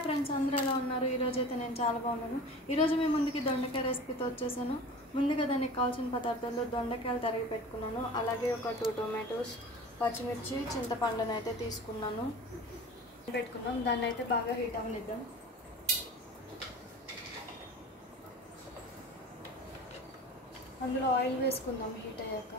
Hi friends, అందరూ ఎలా ఉన్నారు? ఈరోజు అయితే నేను చాలా బాగున్నాను. ఈరోజు మీ ముందుకి దొండకాయ రెసిపీతో వచ్చేసాను. ముందుగా దానికి కావాల్సిన పదార్థాలు దొండకాయలు తరిగి పెట్టుకున్నాను. అలాగే ఒక 2 టొమాటోస్, పచ్చిమిర్చి, చింతపండుని అయితే తీసుకున్నాను. పెట్టుకున్నాం. దాన్ని అయితే బాగా హీట్ అవనిద్దాం. అందులో ఆయిల్ వేసుకుందాం హీట్ అయ్యాక.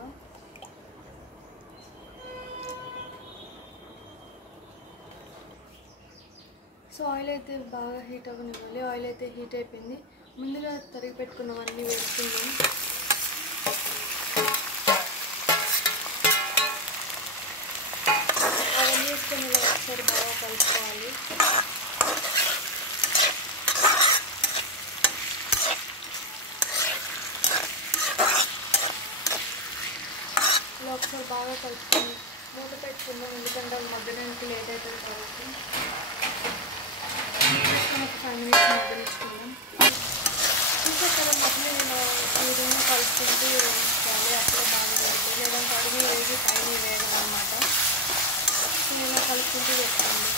సో ఆయిల్ అయితే బాగా హీట్ అవ్వనివ్వాలి. ఆయిల్ అయితే హీట్ అయిపోయింది. ముందుగా తరిగి పెట్టుకున్నవన్నీ వేసుకుందాం. అవన్నీ వేసుకొని ఇలా ఒకసారి బాగా కలుపుకోవాలి. ఇలా ఒకసారి బాగా కలుపుకొని మూత పెట్టుకుందాం. ఎందుకంటే అది మగ్గడానికి లేట్ అవుతుంది కాబట్టి. 5 మినిట్స్ మగ్గనిచ్చుకుందాం. చూసాక మధ్యలో ఇలా ఈ విధంగా కలుపుకుంటూ వేయించాలి. అప్పుడే బాగా వేయాలి. లేదంటే అడిగి వేగి పైన వేయడం అన్నమాట. సో ఇలా కలుపుకుంటూ పెట్టండి.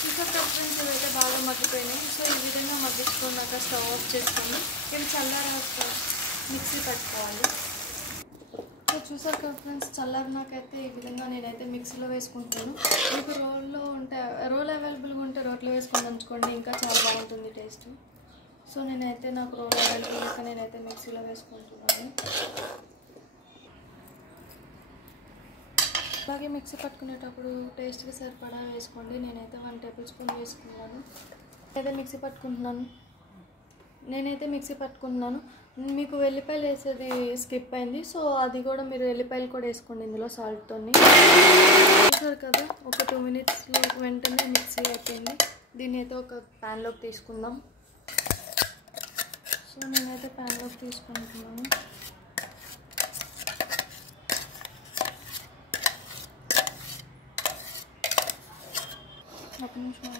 చూసాక ఫ్రెండ్స్ ఇవైతే బాగా మగ్గిపోయినాయి. సో ఈ విధంగా మగ్గించుకున్నాక స్టవ్ ఆఫ్ చేసుకొని ఇవి చల్లారాక మిక్సీ పెట్టుకోవాలి. సో చూసాక ఫ్రెండ్స్ చల్లారినాకైతే ఈ విధంగా నేనైతే మిక్సీలో వేసుకుంటాను. మీకు రోల్ అవైలబుల్గా ఉంటే రోట్లో వేసుకొని దంచుకోండి, ఇంకా చాలా బాగుంటుంది టేస్ట్. సో నాకు రోల్ అవైలబుల్ లేక నేనైతే మిక్సీలో వేసుకుంటున్నాను. అలాగే మిక్సీ పట్టుకునేటప్పుడు టేస్ట్కి సరిపడా వేసుకోండి. నేనైతే 1 టేబుల్ స్పూన్ వేసుకున్నాను. నేనైతే మిక్సీ పట్టుకుంటున్నాను. మీకు వెల్లిపాయలు వేసేది స్కిప్ అయింది. సో అది కూడా మీరు వెల్లిపాయలు కూడా వేసుకోండి ఇందులో సాల్ట్తో. చూసారు కదా, ఒక 2 మినిట్స్లో వెంటనే మిక్సీ అయిపోయింది. దీన్ని అయితే ఒక ప్యాన్లోకి తీసుకుందాం. సో నేనైతే ప్యాన్లోకి తీసుకుంటున్నాను. ఒక నిమిషం.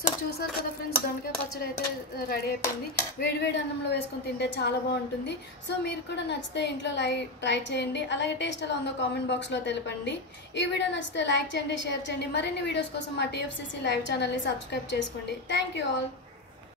సో చూసారు కదా ఫ్రెండ్స్, దొండకాయ పచ్చడి అయితే రెడీ అయిపోయింది. వేడివేడి అన్నంలో వేసుకొని తింటే చాలా బాగుంటుంది. సో మీరు కూడా నచ్చితే ఇంట్లో ట్రై చేయండి. అలాగే టేస్ట్ ఎలా ఉందో కామెంట్ బాక్స్లో తెలపండి. ఈ వీడియో నచ్చితే లైక్ చేయండి, షేర్ చేయండి. మరిన్ని వీడియోస్ కోసం మా TFCC లైవ్ ఛానల్ని సబ్స్క్రైబ్ చేసుకోండి. Thank you all.